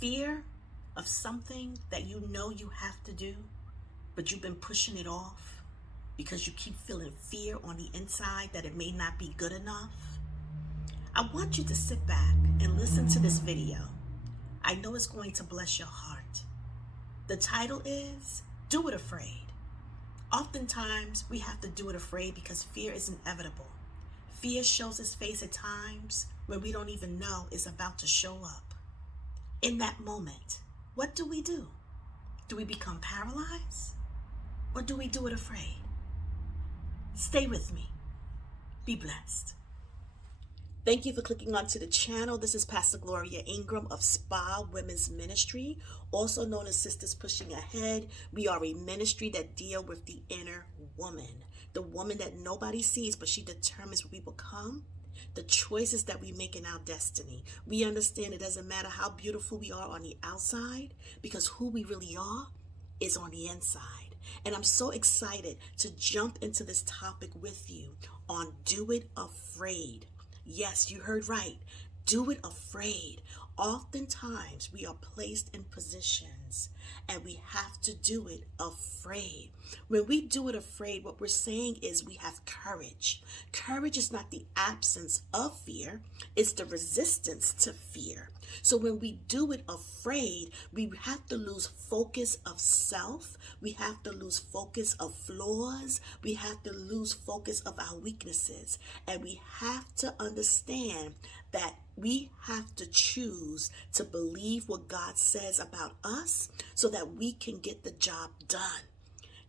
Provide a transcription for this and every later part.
Fear of something that you know you have to do, but you've been pushing it off because you keep feeling fear on the inside that it may not be good enough. I want you to sit back and listen to this video. I know it's going to bless your heart. The title is Do It Afraid. Oftentimes we have to do it afraid because fear is inevitable. Fear shows its face at times when we don't even know it's about to show up. In that moment, what do? Do we become paralyzed? Or do we do it afraid? Stay with me. Be blessed. Thank you for clicking onto the channel. This is Pastor Gloria Ingram of Spa Women's Ministry, also known as Sisters Pushing Ahead. We are a ministry that deal with the inner woman, the woman that nobody sees, but she determines what we become, the choices that we make in our destiny. We understand it doesn't matter how beautiful we are on the outside, because who we really are is on the inside. And I'm so excited to jump into this topic with you on Do It Afraid. Yes, you heard right. Do it afraid. Oftentimes we are placed in positions and we have to do it afraid. When we do it afraid, what we're saying is we have courage. Courage is not the absence of fear, it's the resistance to fear. So when we do it afraid, we have to lose focus of self. We have to lose focus of flaws. We have to lose focus of our weaknesses. And we have to understand that we have to choose to believe what God says about us so that we can get the job done.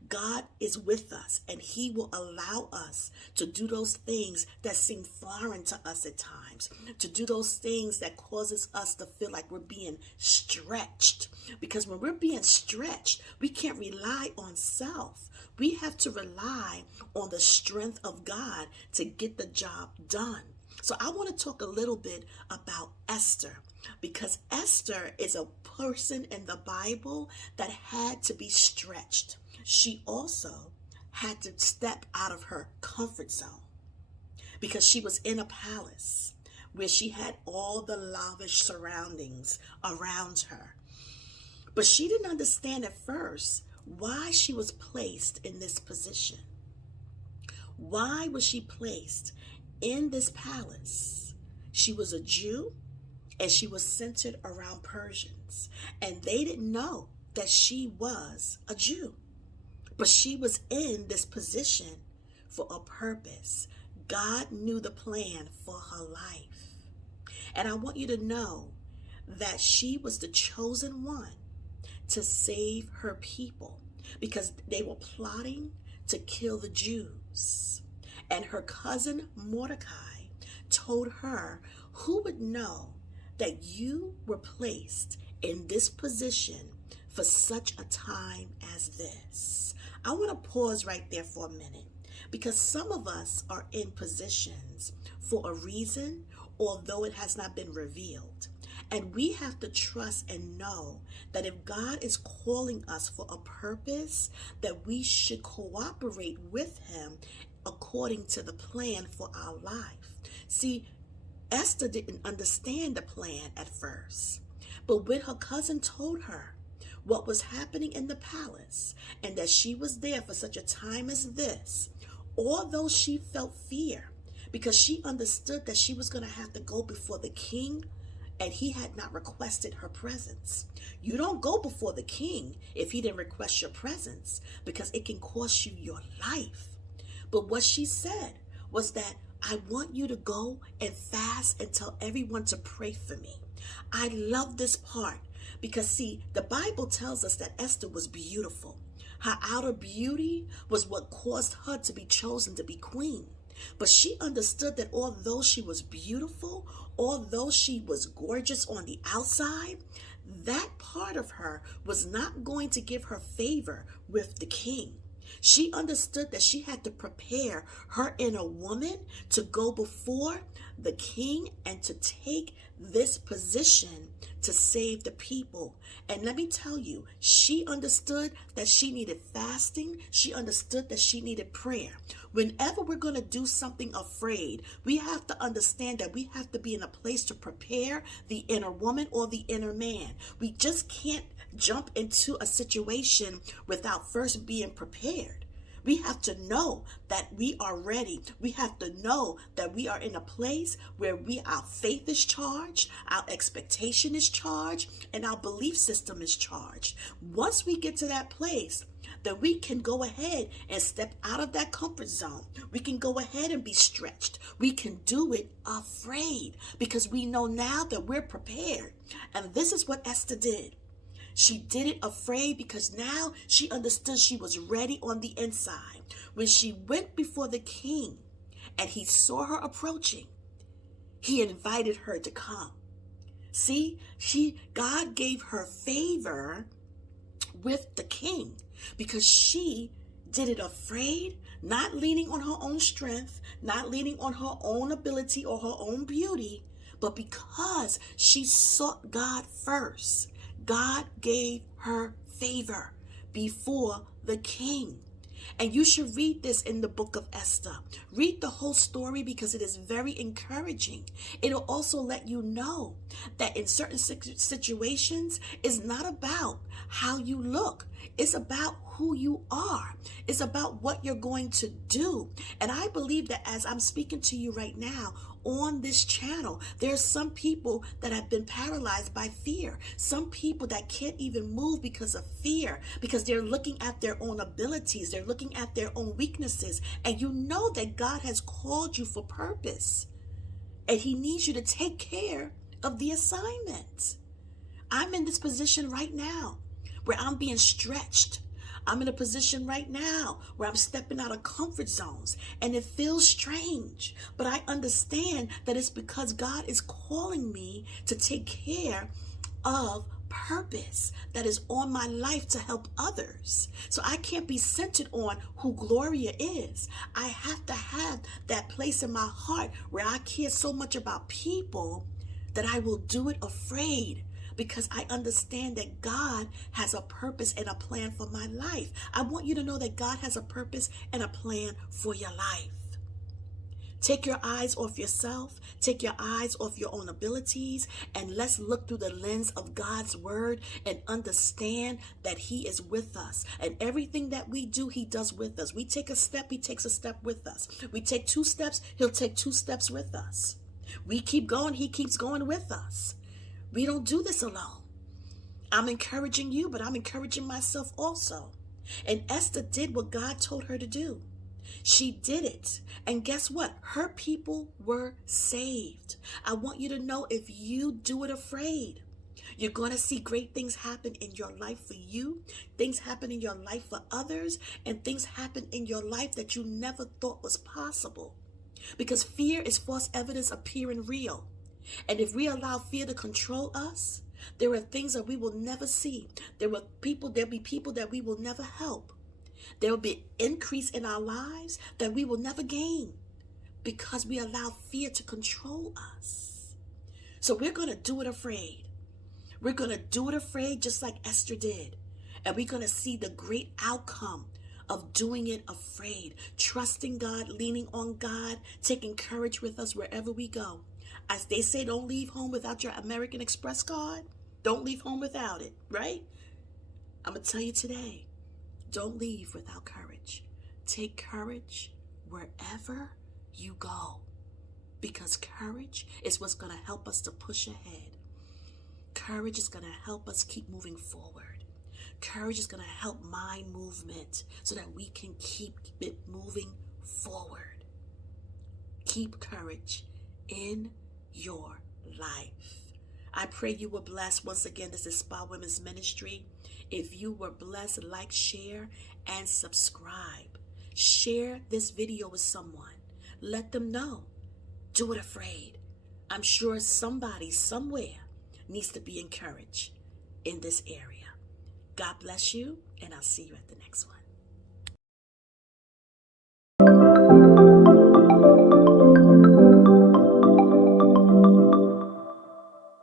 God is with us, and he will allow us to do those things that seem foreign to us at times, to do those things that causes us to feel like we're being stretched. Because when we're being stretched, we can't rely on self. We have to rely on the strength of God to get the job done. So I want to talk a little bit about Esther, because Esther is a person in the Bible that had to be stretched. She also had to step out of her comfort zone because she was in a palace where she had all the lavish surroundings around her. But she didn't understand at first why she was placed in this position. Why was she placed in this palace? She was a Jew and she was centered around Persians, and they didn't know that she was a Jew. But she was in this position for a purpose. God knew the plan for her life. And I want you to know that she was the chosen one to save her people because they were plotting to kill the Jews. And her cousin Mordecai told her, who would know that you were placed in this position for such a time as this? I want to pause right there for a minute, because some of us are in positions for a reason, although it has not been revealed. And we have to trust and know that if God is calling us for a purpose, that we should cooperate with him according to the plan for our life. See, Esther didn't understand the plan at first, but when her cousin told her what was happening in the palace and that she was there for such a time as this, although she felt fear because she understood that she was going to have to go before the king and he had not requested her presence. You don't go before the king if he didn't request your presence, because it can cost you your life. But what she said was that I want you to go and fast and tell everyone to pray for me. I love this part because, see, the Bible tells us that Esther was beautiful. Her outer beauty was what caused her to be chosen to be queen. But she understood that although she was beautiful, although she was gorgeous on the outside, that part of her was not going to give her favor with the king. She understood that she had to prepare her inner woman to go before the king and to take this position to save the people. And let me tell you, she understood that she needed fasting. She understood that she needed prayer. Whenever we're going to do something afraid, we have to understand that we have to be in a place to prepare the inner woman or the inner man. We just can't jump into a situation without first being prepared. We have to know that we are ready. We have to know that we are in a place where our faith is charged, our expectation is charged, and our belief system is charged. Once we get to that place, then we can go ahead and step out of that comfort zone. We can go ahead and be stretched. We can do it afraid because we know now that we're prepared. And this is what Esther did. She did it afraid because now she understood she was ready on the inside. When she went before the king and he saw her approaching, he invited her to come. See, God gave her favor with the king because she did it afraid, not leaning on her own strength, not leaning on her own ability or her own beauty, but because she sought God first. God gave her favor before the king. And you should read this in the book of Esther. Read the whole story because it is very encouraging. It'll also let you know that in certain situations, it's not about how you look. It's about who you are. It's about what you're going to do. And I believe that as I'm speaking to you right now, on this channel, there's some people that have been paralyzed by fear. Some people that can't even move because of fear, because they're looking at their own abilities. They're looking at their own weaknesses. And you know that God has called you for purpose. And he needs you to take care of the assignment. I'm in this position right now where I'm being stretched. I'm in a position right now where I'm stepping out of comfort zones and it feels strange, but I understand that it's because God is calling me to take care of purpose that is on my life to help others. So I can't be centered on who Gloria is. I have to have that place in my heart where I care so much about people that I will do it afraid, because I understand that God has a purpose and a plan for my life. I want you to know that God has a purpose and a plan for your life. Take your eyes off yourself. Take your eyes off your own abilities. And let's look through the lens of God's word and understand that he is with us. And everything that we do, he does with us. We take a step, he takes a step with us. We take 2 steps, he'll take 2 steps with us. We keep going, he keeps going with us. We don't do this alone. I'm encouraging you, but I'm encouraging myself also. And Esther did what God told her to do. She did it. And guess what? Her people were saved. I want you to know, if you do it afraid, you're going to see great things happen in your life for you, things happen in your life for others, and things happen in your life that you never thought was possible. Because fear is false evidence appearing real. And if we allow fear to control us, there are things that we will never see. There'll be people that we will never help. There will be increase in our lives that we will never gain because we allow fear to control us. So we're going to do it afraid. We're going to do it afraid just like Esther did. And we're going to see the great outcome of doing it afraid, trusting God, leaning on God, taking courage with us wherever we go. As they say, don't leave home without your American Express card. Don't leave home without it, right? I'm going to tell you today, don't leave without courage. Take courage wherever you go, because courage is what's going to help us to push ahead. Courage is going to help us keep moving forward. Courage is going to help mind movement so that we can keep it moving forward. Keep courage in your life. I pray you were blessed. Once again, this is Spa Women's Ministry. If you were blessed, like, share, and subscribe. Share this video with someone. Let them know. Do it afraid. I'm sure somebody somewhere needs to be encouraged in this area. God bless you, and I'll see you at the next one.